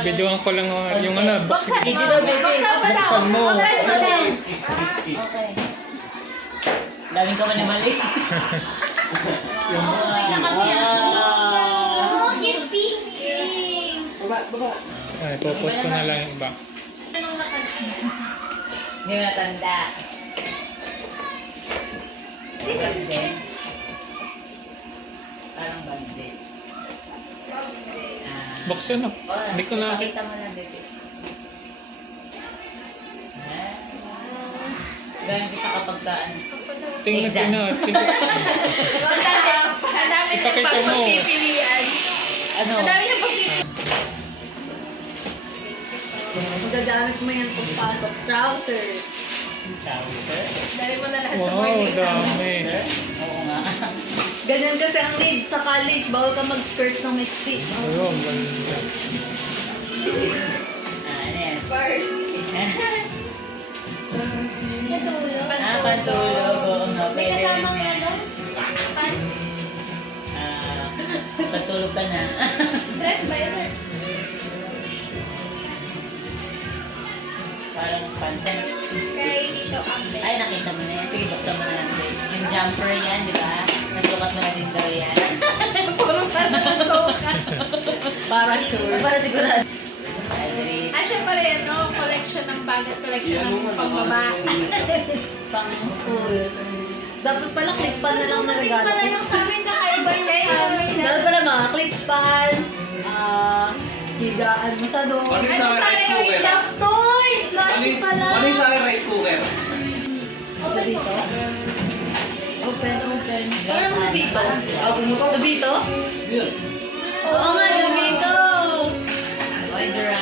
Videoan ko lang yung ano, Buksan mo. buksan mo. Okay. Daming ka mali-mali. Okay na kami. Oh, cute pinking. Ay, popost ko na lang yung iba. Anong matanda? Hindi mo natanda. Sino yun? Parang bandit. Buksan na. Hindi ko na. Pakita mo na, bebe. Gano'n ko sa kapagkaan. Tingnan Exam. na. Ang dami sa Ipakita mo. pagpipilian. Ano? Ang dami sa pagpipilian. Magagamit mo yan kung pasok. Trousers. Trouser? Dali mo na lahat sa Wow, morning. dami. Oo nga. Ganyan kasi ang need sa college. Bawal ka mag-skirt ng mixi. Ayun, ganda. Ano yan? Patulog. Pantulog. Oo nga. May Pwede kasamang rin yan. ano? Pants. Pantulog ka na. Dress ba yun? Parang pansin. Kay dito ang Ay, nakita mo na yan. Sige, buksan mo na natin. Yung jumper yan, di ba? Nasukat mo na din daw yan. Puro ka na sukat. Para sure. Para sigurado. Adri. Ah, siya pala yan, no? Collection ng bag at collection ng pambaba. Pang school. Dapat pala clip pan na lang na regalo. Pala yung sa amin, kakaiba yung sa amin. Dapat pala mga clip pan, higaan mo sa doon. Ano yung sa akin, rice cooker? Soft toy! Flashy pala! Ano yung sa akin, rice cooker? Open dito? Open. Parang dito. Dito? Oo nga, dito. Oy, Dura.